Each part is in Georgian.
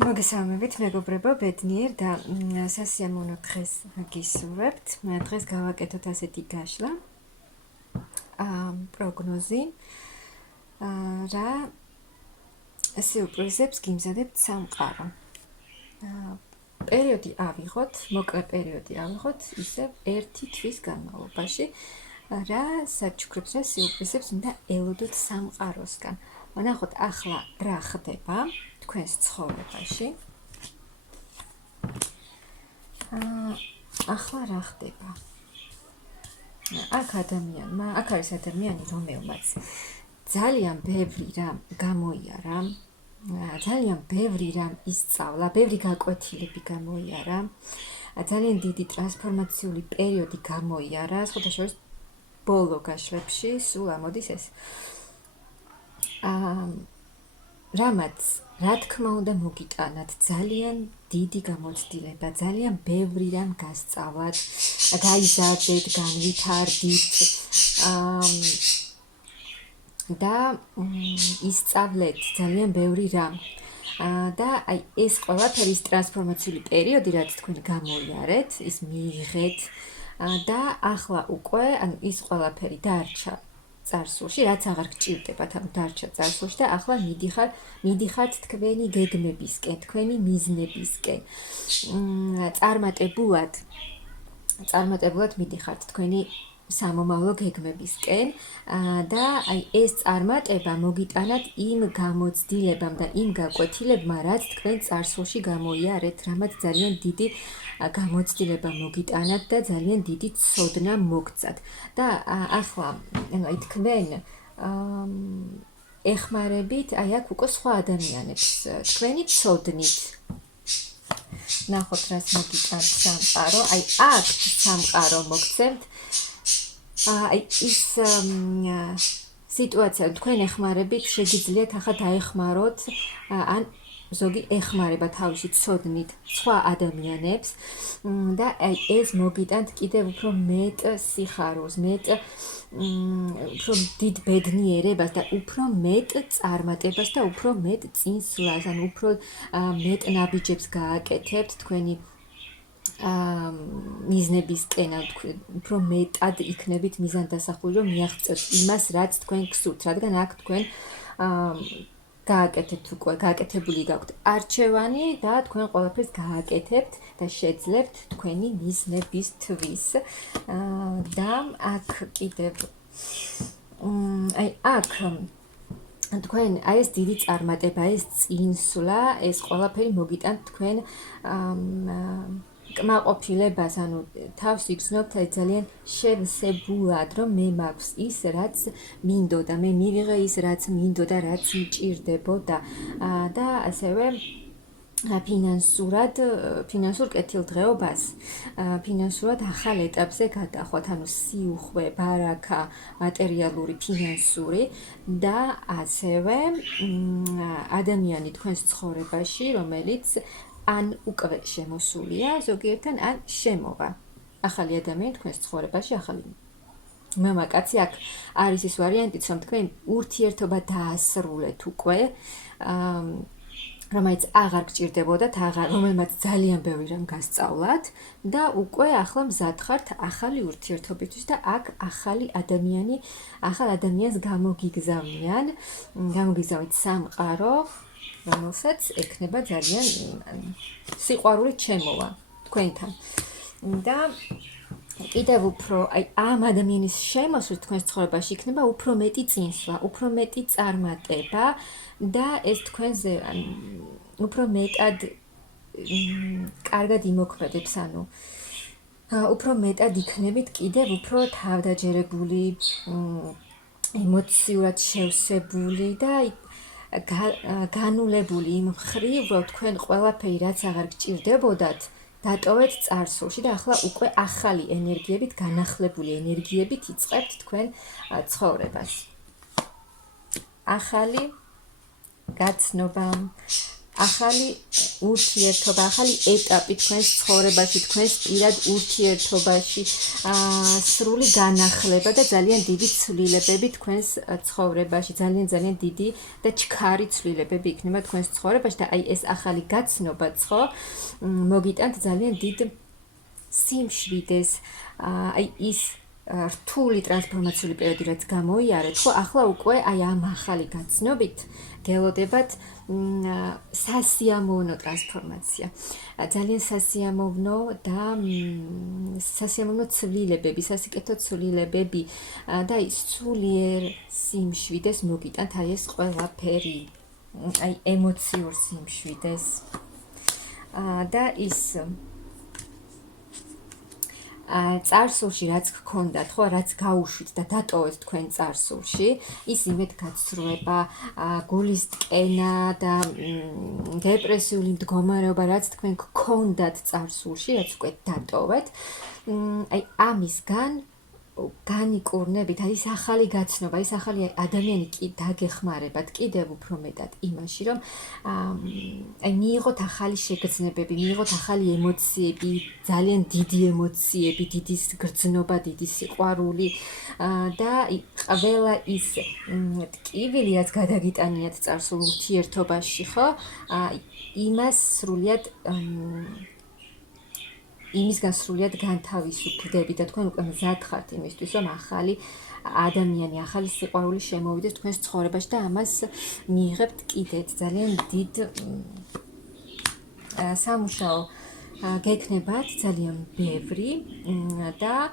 მოგესალმებით, მეგობრებო, ბედნიერ და სასიამოვნო დღეს გისურვებთ. დღეს გავაკეთოთ ასეთი გაშლა, პროგნოზი, რა სიურპრიზებს გიმზადებთ სამყარო. პერიოდი ავიღოთ, მოკლე პერიოდი ავიღოთ, ისევ 1 თვის განმავლობაში, რა საჩუქრებს, რა სიურპრიზებს უნდა ელოდოთ სამყაროსგან. ვნახოთ ახლა რა ხდება თქვენს ცხოვრებაში. ახლა რა ხდება? აქ არის ადამიანი, რომელმაც ძალიან ბევრი რამ გამოიარა, ძალიან ბევრი რამ ისწავლა, ბევრი გაკვეთილები გამოიარა, ძალიან დიდი ტრანსფორმაციული პერიოდი გამოიარა, სხვათა შორის ბოლო გაშლებში სულ ამოდის ეს. რამაც რა თქმა უნდა მოგიტანათ ძალიან დიდი გამოცდილება, ძალიან ბევრი რამ გასწავლათ, გაიზარდეთ, განვითარდით და ისწავლეთ ძალიან ბევრი რამ. და აი ეს ყველაფერი ტრანსფორმაციული პერიოდი, რაც თქვენ გამოიარეთ, ის მიიღეთ და ახლა უკვე ის ყველაფერი დარჩა წარსულში, რაც აღარ გჭირდებათ, დარჩა წარსულში და ახლა მიდიხართ თქვენი გეგმებისკენ, თქვენი მიზნებისკენ. წარმატებულად მიდიხართ თქვენი სამომავლო გეგმებისკენ და აი ეს წარმატება მოგიტანათ იმ გამოცდილებამ და იმ გაკვეთილებმა, რაც თქვენ წარსულში გამოიარეთ, რამაც ძალიან დიდი გამოცდილება მოგიტანათ და ძალიან დიდი ცოდნა მოგცათ. და ახლა აი თქვენ ეხმარებით აი აქ უკვე სხვა ადამიანებს თქვენი ცოდნით. ნახოთ რას მოგიტანთ სამყარო, აი აქ სამყარო მოგცემთ. აი ის სიტუაცია თქვენ ეხმარებით შეგიძლიათ ახლა დაეხმაროთ ან ზოგი ეხმარება თავისი ცოდნით სხვა ადამიანებს და აი ეს მოგიტანთ კიდევ უფრო მეტ სიხარულს, უფრო დიდ ბედნიერებას და უფრო მეტ წარმატებას და უფრო მეტ წინსვლას, ან უფრო მეტ ნაბიჯებს გააკეთებთ თქვენი მიზნებისკენ, უფრო მეტად იქნებით მიზანდასახული, რომ მიაღწევთ იმას, რაც თქვენ გსურთ, რადგან აქ თქვენ გააკეთებთ უკვე, გააკეთებული გაქვთ არჩევანი და თქვენ ყველაფერს გააკეთებთ და შეძლებთ თქვენი მიზნებისთვის. და აქ კიდევ აი აქ თქვენ აი ეს დიდი წარმატება, ეს წინსვლა, ეს ყველაფერი მოგიტანთ თქვენ კმაყოფილებას, ანუ თავს იგრძნობთ ძალიან შევსებულად, რომ მე მაქვს ის, რაც მინდოდა, მე მივიღე ის, რაც მინდოდა, რაც მჭირდებოდა და ასევე ფინანსურ კეთილდღეობას, ფინანსურად ახალ ეტაპზე გადახვათ, ანუ სიუხვე, ბარაკა, მატერიალური, ფინანსური და ასევე ადამიანი თქვენს ცხოვრებაში, რომელიც ან უკვე შემოსულია, ზოგიერთთან ან შემოვა. ახალი ადამიანი თქვენს ცხოვრებაში, ახალი მამაკაცი, აქ არის ის ვარიანტიც, რომ თქვენ ურთიერთობა დაასრულეთ უკვე, რომელიც აღარ გჭირდებოდათ, რომელმაც ძალიან ბევრი რამ გასწავლათ და უკვე ახლა მზად ხართ ახალი ურთიერთობისთვის და აქ ახალ ადამიანს გამოგიგზავნით სამყარო, რომელსაც ექნება ძალიან სიყვარულით შემოვა თქვენთან. და კიდევ უფრო აი ამ ადამიანის შემოსვლით თქვენს ცხოვრებაში იქნება უფრო მეტი წინსვლა, უფრო მეტი წარმატება და ეს თქვენზე უფრო მეტად კარგად იმოქმედებს, ანუ უფრო მეტად იქნებით კიდევ უფრო თავდაჯერებული, ემოციურად შევსებული და განულებული იმ მხრივ, რომ თქვენ ყველაფერი, რაც აღარ გჭირდებოდათ, დატოვეთ წარსულში და ახლა უკვე ახალი ენერგიებით, განახლებული ენერგიებით იწყებთ თქვენ ცხოვრებას. ახალი გაცნობა, ახალი ურთიერთობა, ახალი ეტაპი თქვენს ცხოვრებაში, თქვენს პირად ურთიერთობაში, სრული განახლება და ძალიან დიდი ცვლილებები თქვენს ცხოვრებაში, ძალიან დიდი და ჩქარი ცვლილებები იქნება თქვენს ცხოვრებაში და აი ეს ახალი გაცნობაც ხო მოგიტანთ ძალიან დიდ სიმშვიდეს, აი ის რთული ტრანსფორმაციული პერიოდი რაც გამოიარეთ, ხო ახლა უკვე აი ამ ახალი გაცნობით გელოდებათ სასიამოვნო ტრანსფორმაცია. ძალიან სასიამოვნო და სასიამოვნო ცვლილებები, სასიკეთო ცვლილებები და ის სულიერ სიმშვიდეს მოგიტანთ აი ეს ყველაფერი. აი ემოციურ სიმშვიდეს. და ის წარსულში რაც გქონდათ, ხო, რაც გაუშვით და დატოვეთ თქვენ წარსულში, ის იმედ გაცრუება, გულის ტკენა და დეპრესიული მდგომარეობა, რაც თქვენ გქონდათ წარსულში, რაც უკვე დატოვეთ, აი ამისგან განიკურნებით, აი ეს ახალი გაცნობა, ეს ახალი ადამიანი კი დაგეხმარებათ კიდევ უფრო მეტად იმაში, რომ აი მიიღოთ ახალი შეგრძნებები, მიიღოთ ახალი ემოციები, ძალიან დიდი ემოციები, დიდი გრძნობა, დიდი სიყვარული და ყველა ის ტკივილი, რაც გადაგიტანიათ წარსულ ურთიერთობაში, ხო? იმას სრულიად იმისგან სრულიად განთავისუფლდებით და თქვენ უკვე მზად ხართ იმისთვის, რომ ახალი ადამიანი, ახალი სიყვარული შემოვიდეს თქვენს ცხოვრებაში და ამას მიიღებთ კიდეც ძალიან დიდ სამუშაო გექნებათ, ძალიან ბევრი და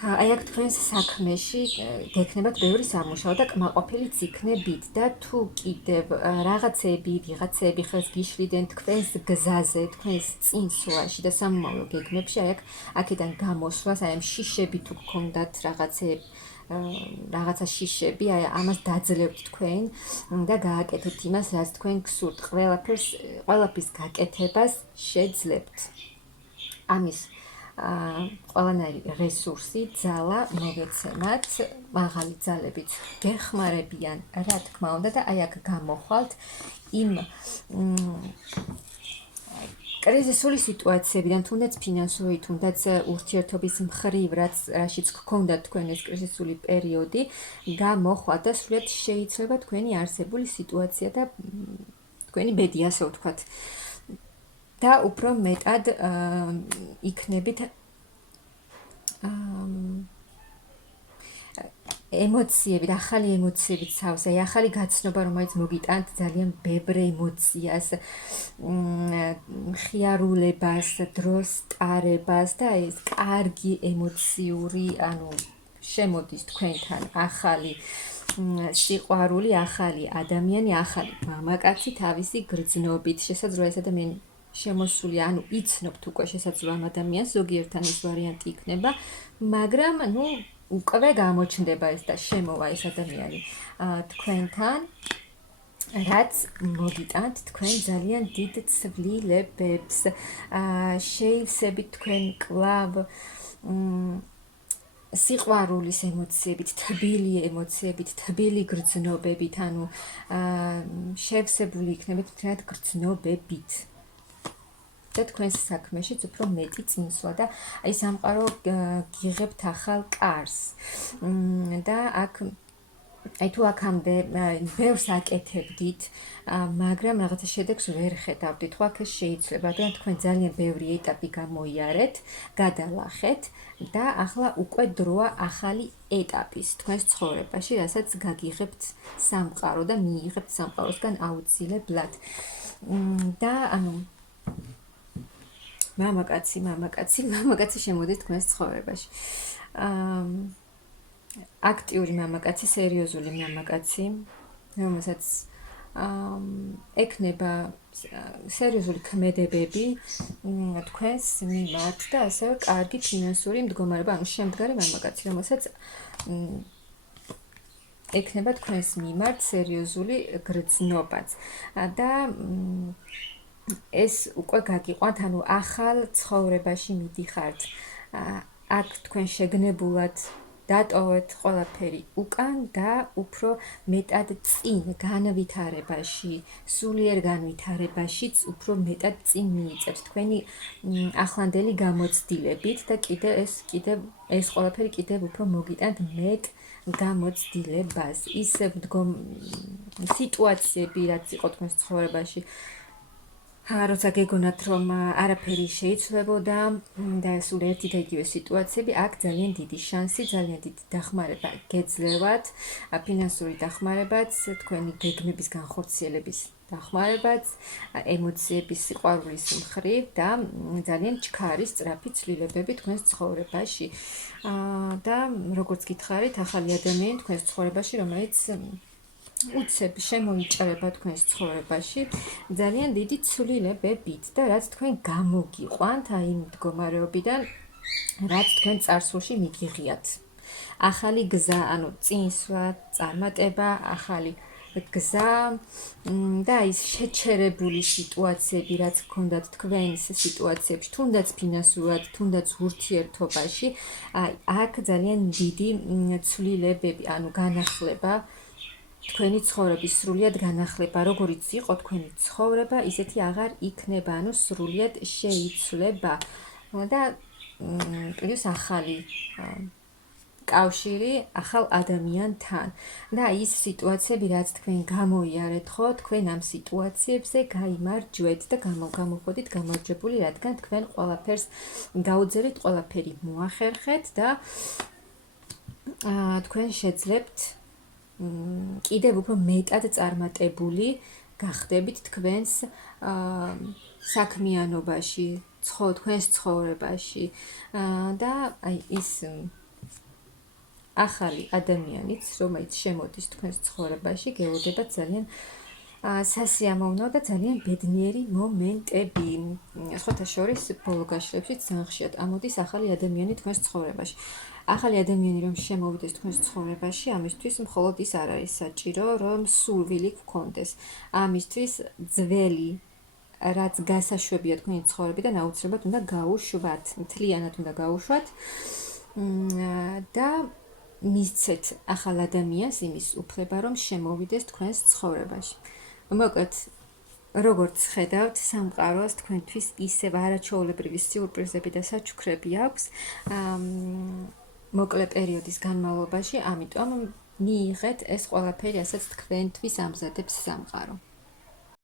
აი აქ თქვენს საქმეში გექნებათ ბევრი სამუშაო და კმაყოფილიც იქნებით და თუ კიდევ რაღაცები, ვიღაცები ხელს გიშლიდან თქვენს გზაზე, თქვენს წინსვლაში და სამომავლო გეგმებში, აი აქედან გამოსვლას, აი ამ შიშები თუ გქონდათ რაღაცა შიშები, აი ამას დაძლევთ თქვენ და გააკეთოთ იმას, რაც თქვენ გსურთ, ყველაფრის გაკეთებას შეძლებთ. ამის ყველანაირი რესურსი, ძალა მოგეცემათ, მაღალი ძალებით გეხმარებიან, რა თქმა უნდა და აი აქ გამოხვალთ იმ კრიზისული სიტუაციებიდან, თუნდაც ფინანსური, თუნდაც ურთიერთობის მხრივ, რაშიც გქონდათ თქვენ ეს კრიზისული პერიოდი, გამოხვალთ და სრულიად შეიცვლება თქვენი არსებული სიტუაცია და თქვენი ბედი, ასე ვთქვათ. და უფრო მეტად იქნებით ემოციებით, ახალი ემოციებით სავსე, აი ახალი გაცნობა, რომელიც მოგიტანთ ძალიან ბევრ ემოციას, ხიარულებას, დროს ტარებას და ეს კარგი ემოციური, ანუ შემოდის თქვენთან ახალი სიყვარული, ახალი ადამიანი, ახალი მამაკაცი თავისი გრძნობით, შესაძლოა ეს ადამიანი შემოსულია, ანუ იცნობთ უკვე შესაძლოა ამ ადამიანს, ზოგიერთთან ეს ვარიანტი იქნება, მაგრამ ნუ უკვე გამოჩნდება ეს და შემოვა ეს ადამიანი თქვენთან, რაც მოგიტანთ თქვენ ძალიან დიდ ცვლილებებს, შეივსებით თქვენ კვლავ სიყვარულის ემოციებით, თბილი გრძნობებით, ანუ შევსებული იქნებით მთლიანად გრძნობებით. და თქვენს საქმეშიც უფრო მეტი წინსვლა და აი სამყარო გიღებთ ახალ კარს. და აქ აი თუ აქამდე ბევრს აკეთებდით, მაგრამ რაღაცა შედეგს ვერ ხედავდით, ხო აქ ეს შეიძლება, რადგან თქვენ ძალიან ბევრი ეტაპი გამოიარეთ, გადალახეთ და ახლა უკვე დროა ახალი ეტაპის თქვენს ცხოვრებაში, რასაც გაგიღებთ სამყარო და მიიღებთ სამყაროსგან აუცილებლად. და ანუ მამაკაცი შემოდის თქვენს ცხოვრებაში. აქტიური მამაკაცი, სერიოზული მამაკაცი, რომელსაც ექნება სერიოზული ქმედებები თქვენს მიმართ და ასევე კარგი ფინანსური მდგომარეობა, ანუ შემდგარი მამაკაცი, რომელსაც ექნება თქვენს მიმართ სერიოზული გრძნობაც და ეს უკვე გაგიყვანთ, ანუ ახალ ცხოვრებაში მიდიხართ. აქ თქვენ შეგნებულად დატოვეთ ყველაფერი უკან და უფრო მეტად წინ განვითარებაში, სულიერ განვითარებაშიც უფრო მეტად წინ მიიწევთ თქვენი ახლანდელი გამოცდილებით და კიდევ ეს ყველაფერი კიდევ უფრო მოგიტანთ მეტ გამოცდილებას. ის სიტუაციები, რაც იყო თქვენს ცხოვრებაში, როცა გეგონათ, რომ არაფერი შეიცვლებოდა და სულ ერთი და იგივე სიტუაციები, აქ ძალიან დიდი შანსი, ძალიან დიდი დახმარება გეძლევათ, ფინანსური დახმარებაც, თქვენი გეგმების განხორციელების დახმარებაც, ემოციების სიყვარულის მხრივ და ძალიან ჩქარი სწრაფი ცვლილებები თქვენს ცხოვრებაში. და როგორც გითხარით, ახალი ადამიანი თქვენს ცხოვრებაში, რომელიც უცებ შემოიჭრება თქვენს ცხოვრებაში ძალიან დიდი ცვლილებებით და რაც თქვენ გამოგიყვანთ აი იმ მდგომარეობიდან, რაც თქვენ წარსულში მიგიღიათ. ახალი გზა, ანუ წინსვლა, წარმატება, ახალი გზა და ის შეჩერებული სიტუაციები, რაც გქონდათ თქვენს სიტუაციებში, თუნდაც ფინანსურად, თუნდაც ურთიერთობაში, აი აქ ძალიან დიდი ცვლილებები, ანუ განახლება თქვენი ცხოვრების სრულიად განახლება, როგორიც იყო თქვენი ცხოვრება, ისეთი აღარ იქნება, ანუ სრულიად შეიცვლება და პლუს ახალი კავშირი ახალ ადამიანთან. და ის სიტუაციები, რაც თქვენ გამოიარეთ, ხო, თქვენ ამ სიტუაციებზე გაიმარჯვეთ და გამოходით გამარჯვებული, რადგან თქვენ ყველაფერს გაუძლებით, ყველაფერი მოახერხეთ და თქვენ შეძლებთ კიდევ უფრო მეტად წარმატებული გახდებით თქვენს საქმიანობაში, თქვენს ცხოვრებაში და აი ის ახალი ადამიანიც, რომელიც შემოდის თქვენს ცხოვრებაში, გელოდებათ ძალიან სასიამოვნო და ძალიან ბედნიერი მომენტები. სხვათა შორის, ბოლო გაშლებში ძალიან ხშირად ამოდის ახალი ადამიანი თქვენს ცხოვრებაში. ახალი ადამიანი რომ შემოვიდეს თქვენს ცხოვრებაში, ამისთვის მხოლოდ ის არ არის საჭირო, რომ სურვილი გქონდეს. ამისთვის ძველი, რაც გასაშვებია თქვენი ცხოვრებიდან, აუცილებლად უნდა გაუშვათ, მთლიანად უნდა გაუშვათ და მისცეთ ახალ ადამიანს იმის უფლება, რომ შემოვიდეს თქვენს ცხოვრებაში. მოკლედ, როგორც ხედავთ, სამყაროს თქვენთვის ისევ არაჩვეულებრივი სიურპრიზები და საჩუქრები აქვს მოკლე პერიოდის განმავლობაში, ამიტომ მიიღეთ ეს ყველაფერი, რასაც თქვენთვის ამზადებს სამყარო.